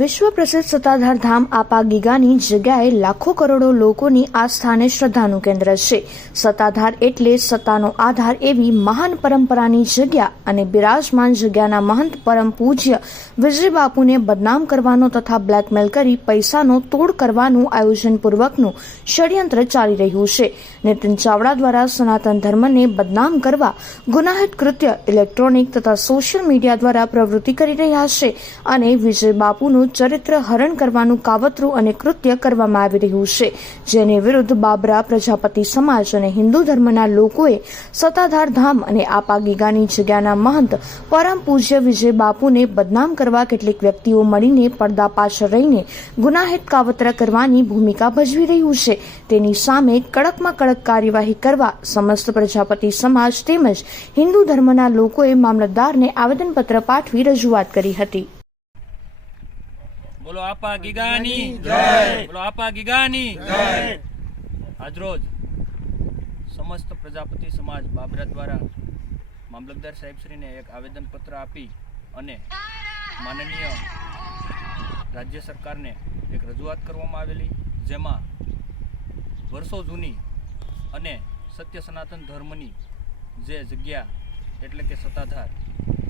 વિશ્વ પ્રસિદ્ધ સત્તાધાર ધામ આપા ગીગાની જગ્યાએ લાખો કરોડો લોકોની આસ્થાને શ્રદ્ધાનું કેન્દ્ર છે. સત્તાધાર એટલે સત્તાનો આધાર એવી મહાન પરંપરાની જગ્યા અને બિરાજમાન જગ્યાના મહંત પરમ પૂજ્ય વિજય બાપુને બદનામ કરવાનો તથા બ્લેકમેલ કરી પૈસાનો તોડ કરવાનું આયોજનપૂર્વકનું ષડયંત્ર ચાલી રહ્યું છે. નીતિન ચાવડા દ્વારા સનાતન ધર્મને બદનામ કરવા ગુનાહિત કૃત્ય ઇલેક્ટ્રોનિક તથા સોશિયલ મીડિયા દ્વારા પ્રવૃત્તિ કરી રહ્યા છે અને વિજય બાપુનું ચરિત્ર હરણ કરવાનું કાવતરું અને કૃત્ય કરવામાં આવી રહ્યું છે, જેની વિરુદ્ધ બાબરા પ્રજાપતિ સમાજ અને હિન્દુ ધર્મના લોકોએ સત્તાધાર ધામ અને આપા ગીગાની જગ્યાના મહંત પરમ પૂજ્ય વિજય બાપુને બદનામ કરવા કેટલીક વ્યક્તિઓ મળીને પડદા પાછળ રહીને ગુનાહિત કાવતરા કરવાની ભૂમિકા ભજવી રહ્યું છે. તેની સામે કડકમાં કડક કાર્યવાહી કરવા સમસ્ત પ્રજાપતિ સમાજ તેમજ હિન્દુ ધર્મના લોકોએ મામલતદારને આવેદનપત્ર પાઠવી રજૂઆત કરી હતી. બોલો આપા ગીગાની જય, બોલો આપા ગીગાની જય. આજરોજ સમસ્ત પ્રજાપતિ સમાજ બાબરા દ્વારા મામલતદાર સાહેબશ્રીને એક આવેદનપત્ર આપી અને માનનીય રાજ્ય સરકારને એક રજૂઆત કરવામાં આવેલી, જેમાં વર્ષો જૂની અને સત્ય સનાતન ધર્મની જે જગ્યા એટલે કે સત્તાધાર,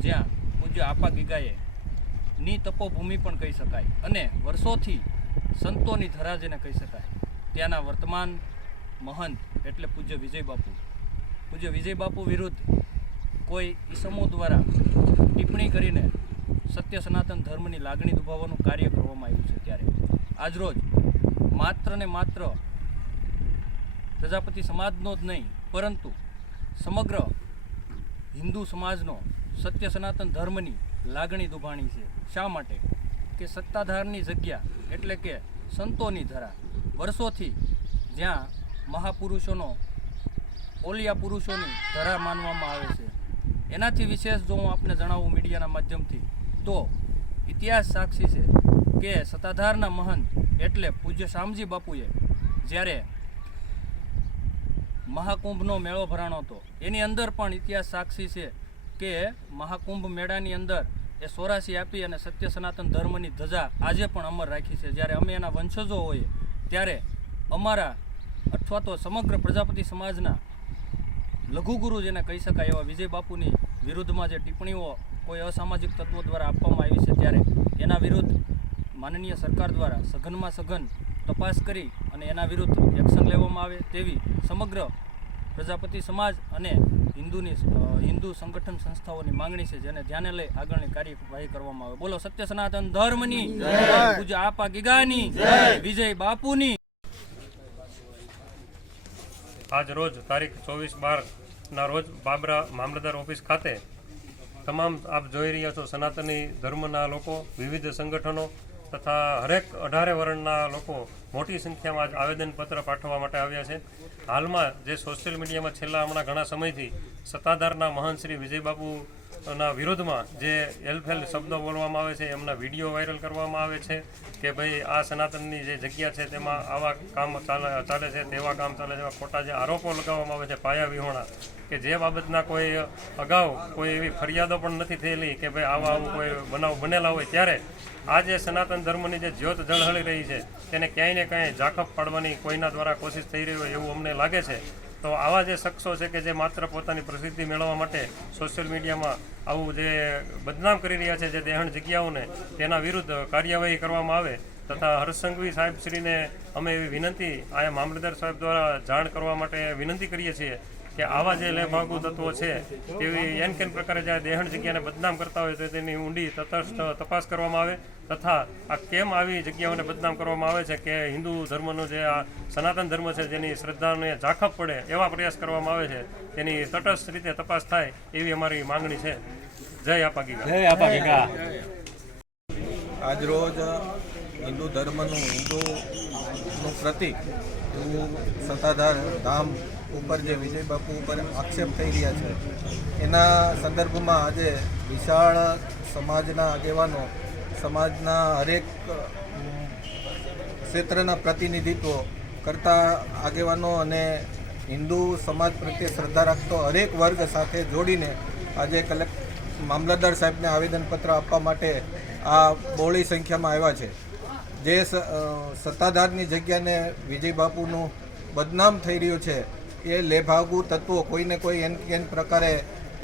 જ્યાં પૂજ્ય આપા ગીગાએ ની તપોભૂમિ પણ કહી શકાય અને વર્ષોથી સંતોની ધરા જેને કહી શકાય, ત્યાંના વર્તમાન મહંત એટલે પૂજ્ય વિજય બાપુ વિરુદ્ધ કોઈ ઈસમો દ્વારા ટિપ્પણી કરીને સત્ય સનાતન ધર્મની લાગણી દુભાવવાનું કાર્ય કરવામાં આવ્યું છે. ત્યારે આજરોજ માત્ર ને માત્ર પ્રજાપતિ સમાજનો જ નહીં પરંતુ સમગ્ર હિન્દુ સમાજનો સત્ય સનાતન ધર્મની લાગણી દુભાણી છે. શા માટે કે સત્તાધારની જગ્યા એટલે કે સંતોની ધરા, વર્ષોથી જ્યાં મહાપુરુષોનો ઓલિયા પુરુષોની ધરા માનવામાં આવે છે, એનાથી વિશેષ જો હું આપને જણાવું મીડિયાના માધ્યમથી તો ઇતિહાસ સાક્ષી છે કે સત્તાધારના મહંત એટલે પૂજ્ય શામજી બાપુએ જ્યારે મહાકુંભનો મેળો ભરાણો હતો, એની અંદર પણ ઇતિહાસ સાક્ષી છે કે મહાકુંભ મેળાની અંદર એ સોરાશી આપી અને સત્ય સનાતન ધર્મની ધજા આજે પણ અમર રાખી છે. જ્યારે અમે એના વંશજો હોઈએ ત્યારે અમારા અથવા તો સમગ્ર પ્રજાપતિ સમાજના લઘુગુરુ જેને કહી શકાય એવા વિજય બાપુની વિરુદ્ધમાં જે ટિપ્પણીઓ કોઈ અસામાજિક તત્વો દ્વારા આપવામાં આવી છે, ત્યારે એના વિરુદ્ધ માનનીય સરકાર દ્વારા સઘનમાં સઘન તપાસ કરી અને એના વિરુદ્ધ એક્શન લેવામાં આવે તેવી સમગ્ર પ્રજાપતિ સમાજ અને હિન્દુ સંગઠન સંસ્થાઓની માંગણી છે, જેને ધ્યાને લઈ આગળની કાર્યવાહી કરવામાં આવે. બોલો સત્ય સનાતન ધર્મની જય, પૂજ્ય આપા ગીગાની જય, વિજય બાપુની. આજ રોજ તારીખ 24/12 રોજ બાબરા મામલતદાર ઓફિસ ખાતે તમામ આપ જોઈ રહ્યા છો સનાતની ધર્મના લોકો, વિવિધ સંગઠનો તથા હરેક 18 વર્ણના લોકો મોટી સંખ્યામાં આજ આવેદનપત્ર પાઠવવા માટે આવ્યા છે. હાલમાં જે સોશિયલ મીડિયામાં છેલ્લા હમણાં ઘણા સમયથી સત્તાધારના મહંત શ્રી વિજય બાપુના વિરોધમાં જે એલફેલ શબ્દો બોલવામાં આવે છે, એમના વિડીયો વાયરલ કરવામાં આવે છે કે ભાઈ આ સનાતનની જે જગ્યા છે તેમાં આવા કામ ચાલે છે, તેવા કામ ચાલે છે, એવા ખોટા જે આરોપો લગાવવામાં આવે છે પાયા વિહોણા, કે જે બાબતના કોઈ અગાઉ કોઈ એવી ફરિયાદો પણ નથી થયેલી કે ભાઈ આવું કોઈ બનાવ બનેલા હોય, ત્યારે આ જે સનાતન ધર્મની જે જ્યોત ઝળહળી રહી છે તેને ક્યાંય ને ક્યાંય ઝાંખપ પાડવાની કોઈના દ્વારા કોશિશ થઈ રહી હોય એવું અમને લાગે છે. તો આવા જે શખ્સો છે કે જે માત્ર પોતાની પ્રસિદ્ધિ મેળવવા માટે સોશિયલ મીડિયામાં આવું જે બદનામ કરી રહ્યા છે જે દેહણ જગ્યાઓને, તેના વિરુદ્ધ કાર્યવાહી કરવામાં આવે તથા હર્ષસંઘવી સાહેબશ્રીને અમે એવી વિનંતી આ મામલતદાર સાહેબ દ્વારા જાણ કરવા માટે વિનંતી કરીએ છીએ કે આવા જે લેભાગુ તત્વો છે તેવી એન કેન પ્રકારે જ્યારે દેહણ જગ્યાને બદનામ કરતા હોય તો તેની ઊંડી તટસ્થ તપાસ કરવામાં આવે તથા આ કેમ આવી જગ્યાઓને બદનામ કરવામાં આવે છે કે હિન્દુ ધર્મનો જે આ સનાતન ધર્મ છે જેની શ્રદ્ધાને ઝાંખપ પડે એવા પ્રયાસ કરવામાં આવે છે, તેની તટસ્થ રીતે તપાસ થાય એવી અમારી માંગણી છે. જય આપા ગીગા. જય આપા ગીગા. આજરોજ હિન્દુ ધર્મનું હિન્દુનું પ્રતીક એવું સત્તાધાર ધામ ઉપર જે વિજય બાપુ ઉપર આક્ષેપ થઈ રહ્યા છે, એના સંદર્ભમાં આજે વિશાળ સમાજના આગેવાનો, સમાજના હરેક ક્ષેત્રના પ્રતિનિધિત્વ કરતા આગેવાનો અને હિન્દુ સમાજ પ્રત્યે શ્રદ્ધા રાખતો હરેક વર્ગ સાથે જોડીને આજે મામલતદાર સાહેબને આવેદનપત્ર આપવા માટે આ બહોળી સંખ્યામાં આવ્યા છે. જે સત્તાધારની જગ્યાને વિજય બાપુનું બદનામ થઈ રહ્યું છે એ લેભાગુ તત્વો કોઈને કોઈ એન પ્રકારે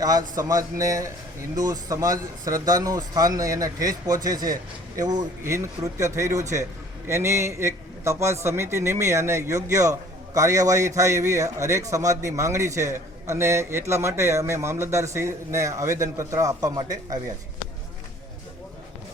આ સમાજને, હિન્દુ સમાજ શ્રદ્ધાનું સ્થાન એને ઠેસ પહોંચે છે એવું હીન કૃત્ય થઈ રહ્યું છે. એની એક તપાસ સમિતિ નિમી અને યોગ્ય કાર્યવાહી થાય એવી હરેક સમાજની માંગણી છે અને એટલા માટે અમે મામલતદારશ્રીને આવેદનપત્ર આપવા માટે આવ્યા છીએ.